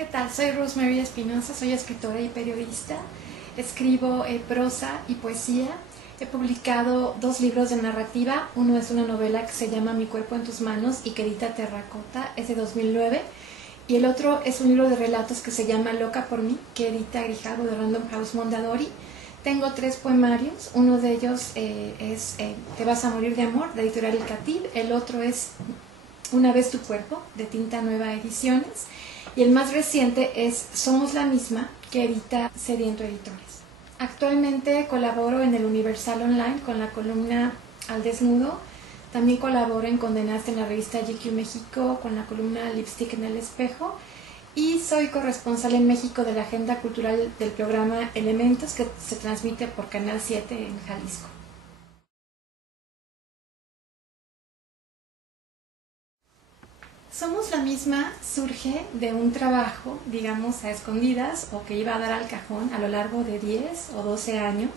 ¿Qué tal? Soy Rosemary Espinosa, soy escritora y periodista. Escribo prosa y poesía. He publicado 2 libros de narrativa. Uno es una novela que se llama Mi cuerpo en tus manos y que edita Terracota, es de 2009. Y el otro es un libro de relatos que se llama Loca por mí, que edita Grijalbo de Random House Mondadori. Tengo 3 poemarios. Uno de ellos es Te vas a morir de amor, de Editorial El Catib. El otro es Una vez tu cuerpo, de Tinta Nueva Ediciones. Y el más reciente es Somos la misma, que edita Sediento Editores. Actualmente colaboro en el Universal Online con la columna Al Desnudo. También colaboro en Condenaste en la revista GQ México con la columna Lipstick en el Espejo. Y soy corresponsal en México de la agenda cultural del programa Elementos, que se transmite por Canal 7 en Jalisco. Somos la misma surge de un trabajo, digamos, a escondidas o que iba a dar al cajón a lo largo de 10 o 12 años.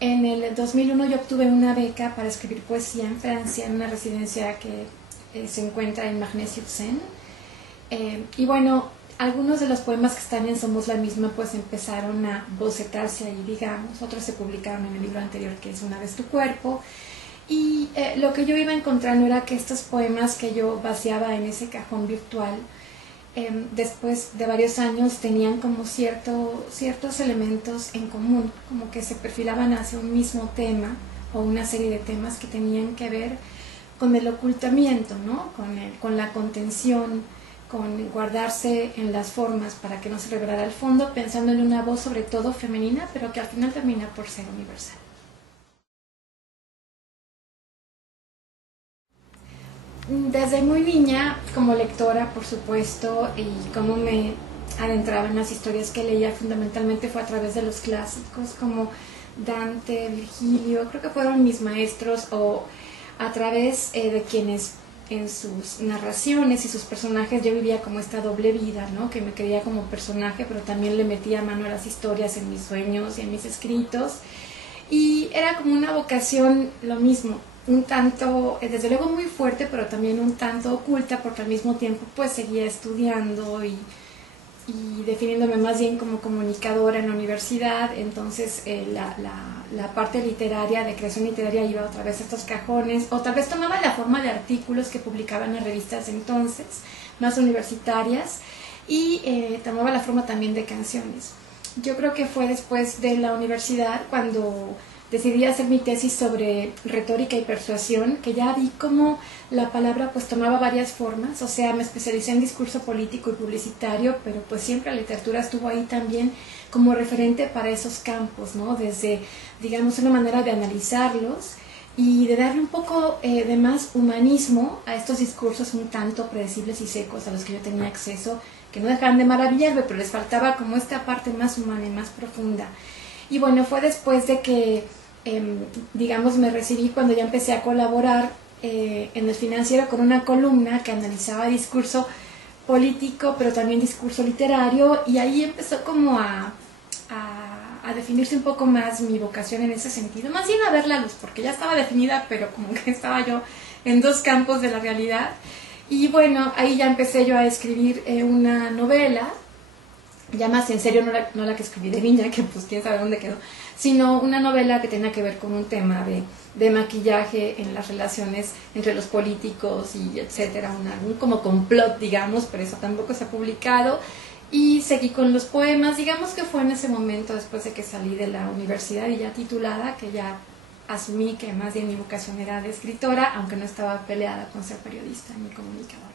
En el 2001 yo obtuve una beca para escribir poesía en Francia, en una residencia que se encuentra en Marne-sur-Seine. Y bueno, algunos de los poemas que están en Somos la misma pues empezaron a bocetarse ahí, digamos. Otros se publicaron en el libro anterior, que es Una vez tu cuerpo. Y lo que yo iba encontrando era que estos poemas que yo vaciaba en ese cajón virtual, después de varios años tenían como ciertos elementos en común, como que se perfilaban hacia un mismo tema o una serie de temas que tenían que ver con el ocultamiento, ¿no? Con la contención, con guardarse en las formas para que no se revelara el fondo, pensando en una voz sobre todo femenina, pero que al final termina por ser universal. Desde muy niña, como lectora, por supuesto, y como me adentraba en las historias que leía, fundamentalmente fue a través de los clásicos como Dante, Virgilio, creo que fueron mis maestros, o a través de quienes en sus narraciones y sus personajes yo vivía como esta doble vida, ¿no? Que me creía como personaje, pero también le metía mano a las historias en mis sueños y en mis escritos, y era como una vocación lo mismo, un tanto, desde luego muy fuerte, pero también un tanto oculta, porque al mismo tiempo pues seguía estudiando y definiéndome más bien como comunicadora en la universidad. Entonces la parte literaria, de creación literaria, iba otra vez a estos cajones, o tal vez tomaba la forma de artículos que publicaban en revistas entonces, más universitarias, y tomaba la forma también de canciones. Yo creo que fue después de la universidad cuando decidí hacer mi tesis sobre retórica y persuasión, que ya vi cómo la palabra pues tomaba varias formas. O sea, me especialicé en discurso político y publicitario, pero pues siempre la literatura estuvo ahí también como referente para esos campos, ¿no? Desde, digamos, una manera de analizarlos y de darle un poco de más humanismo a estos discursos un tanto predecibles y secos a los que yo tenía acceso, que no dejaban de maravillarme, pero les faltaba como esta parte más humana y más profunda. Y bueno, fue después de que digamos, me recibí cuando ya empecé a colaborar en El Financiero con una columna que analizaba discurso político, pero también discurso literario, y ahí empezó como a definirse un poco más mi vocación en ese sentido, más bien a ver la luz, porque ya estaba definida, pero como que estaba yo en 2 campos de la realidad. Y bueno, ahí ya empecé yo a escribir una novela, ya más en serio, no la que escribí de niña, que pues quién sabe dónde quedó, sino una novela que tenía que ver con un tema de maquillaje en las relaciones entre los políticos y etcétera, un como complot, digamos, pero eso tampoco se ha publicado. Y seguí con los poemas, digamos que fue en ese momento, después de que salí de la universidad y ya titulada, que ya asumí que más bien mi vocación era de escritora, aunque no estaba peleada con ser periodista ni comunicadora.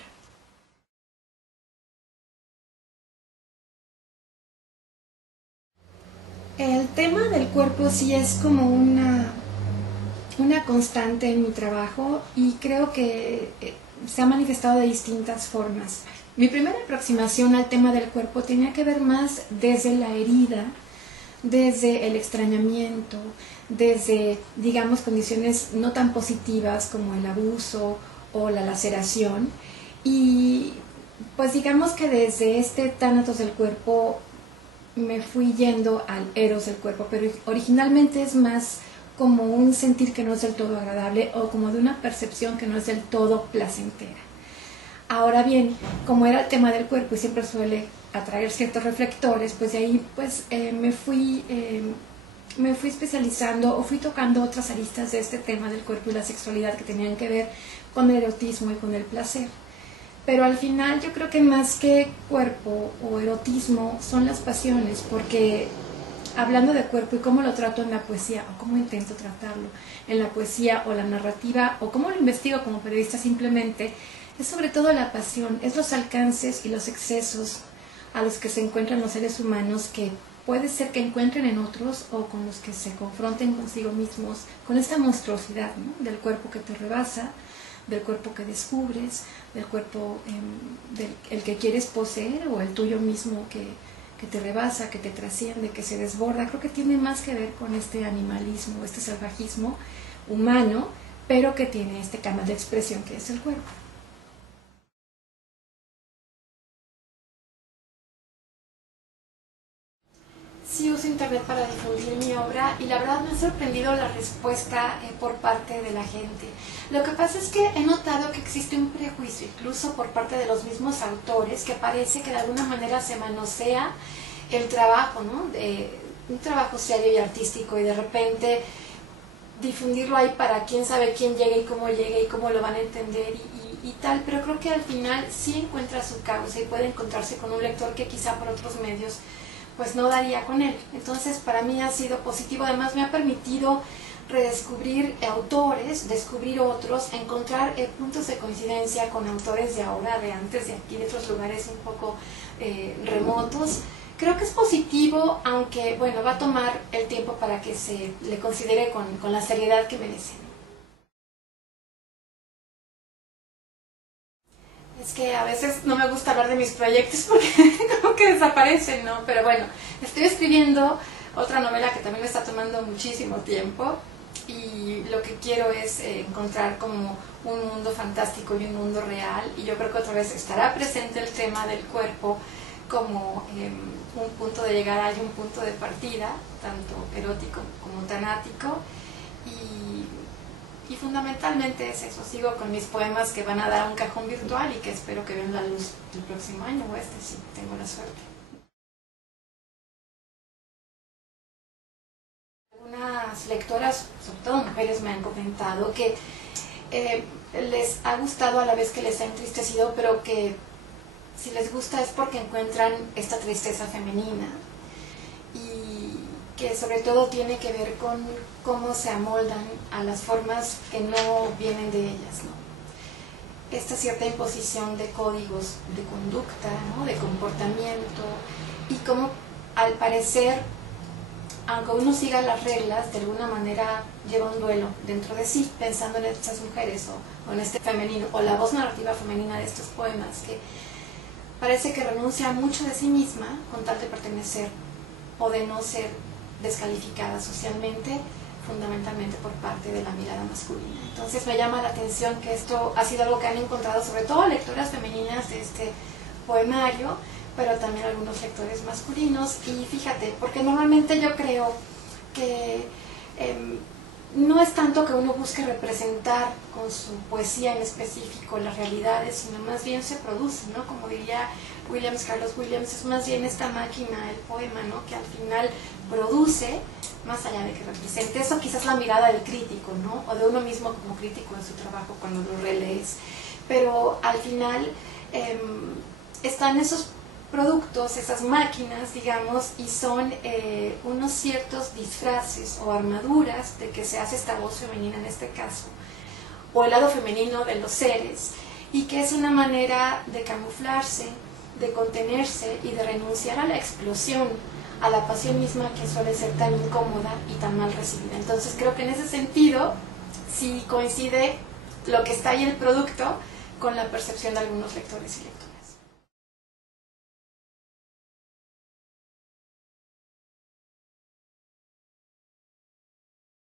El tema del cuerpo sí es como una constante en mi trabajo, y creo que se ha manifestado de distintas formas. Mi primera aproximación al tema del cuerpo tenía que ver más desde la herida, desde el extrañamiento, desde, digamos, condiciones no tan positivas como el abuso o la laceración. Y pues digamos que desde este tánatos del cuerpo me fui yendo al eros del cuerpo, pero originalmente es más como un sentir que no es del todo agradable, o como de una percepción que no es del todo placentera. Ahora bien, como era el tema del cuerpo y siempre suele atraer ciertos reflectores, pues de ahí pues me fui especializando o fui tocando otras aristas de este tema del cuerpo y la sexualidad que tenían que ver con el erotismo y con el placer. Pero al final yo creo que más que cuerpo o erotismo son las pasiones, porque hablando de cuerpo y cómo lo trato en la poesía, o cómo intento tratarlo en la poesía o la narrativa, o cómo lo investigo como periodista simplemente, es sobre todo la pasión, es los alcances y los excesos a los que se encuentran los seres humanos, que puede ser que encuentren en otros o con los que se confronten consigo mismos, con esta monstruosidad, ¿no?, del cuerpo que te rebasa, del cuerpo que descubres, del cuerpo el que quieres poseer, o el tuyo mismo que te rebasa, que te trasciende, que se desborda. Creo que tiene más que ver con este animalismo, este salvajismo humano, pero que tiene este canal de expresión que es el cuerpo. Sí uso internet para difundir mi obra, y la verdad me ha sorprendido la respuesta por parte de la gente. Lo que pasa es que he notado que existe un prejuicio, incluso por parte de los mismos autores, que parece que de alguna manera se manosea el trabajo, ¿no?, de un trabajo serio y artístico, y de repente difundirlo ahí para quién sabe quién llegue y cómo lo van a entender y tal, pero creo que al final sí encuentra su causa y puede encontrarse con un lector que quizá por otros medios pues no daría con él. Entonces para mí ha sido positivo, además me ha permitido redescubrir autores, descubrir otros, encontrar puntos de coincidencia con autores de ahora, de antes, de aquí, de otros lugares un poco remotos. Creo que es positivo, aunque bueno, va a tomar el tiempo para que se le considere con la seriedad que merece. Es que a veces no me gusta hablar de mis proyectos porque como que desaparecen, ¿no? Pero bueno, estoy escribiendo otra novela que también me está tomando muchísimo tiempo, y lo que quiero es encontrar como un mundo fantástico y un mundo real, y yo creo que otra vez estará presente el tema del cuerpo como un punto de llegada y un punto de partida, tanto erótico como tanático, y fundamentalmente es eso. Sigo con mis poemas que van a dar un cajón virtual y que espero que vean la luz el próximo año, o si tengo la suerte. Algunas lectoras, sobre todo mujeres, me han comentado que les ha gustado a la vez que les ha entristecido, pero que si les gusta es porque encuentran esta tristeza femenina, y que sobre todo tiene que ver con cómo se amoldan a las formas que no vienen de ellas, ¿no? Esta cierta imposición de códigos de conducta, ¿no?, de comportamiento, y cómo al parecer, aunque uno siga las reglas, de alguna manera lleva un duelo dentro de sí, pensando en estas mujeres o en este femenino, o la voz narrativa femenina de estos poemas, que parece que renuncia mucho de sí misma con tal de pertenecer o de no ser descalificada socialmente, fundamentalmente por parte de la mirada masculina. Entonces me llama la atención que esto ha sido algo que han encontrado sobre todo lectoras femeninas de este poemario, pero también algunos lectores masculinos. Y fíjate, porque normalmente yo creo que no es tanto que uno busque representar con su poesía en específico las realidades, sino más bien se produce, ¿no? Como diría Carlos Williams, es más bien esta máquina, el poema, ¿no?, que al final produce, más allá de que represente. Eso quizás la mirada del crítico, ¿no?, o de uno mismo como crítico en su trabajo cuando lo relees. Pero al final están esos productos, esas máquinas, digamos, y son unos ciertos disfraces o armaduras de que se hace esta voz femenina en este caso, o el lado femenino de los seres, y que es una manera de camuflarse, de contenerse y de renunciar a la explosión, a la pasión misma, que suele ser tan incómoda y tan mal recibida. Entonces creo que en ese sentido sí coincide lo que está ahí, el producto, con la percepción de algunos lectores y lectoras.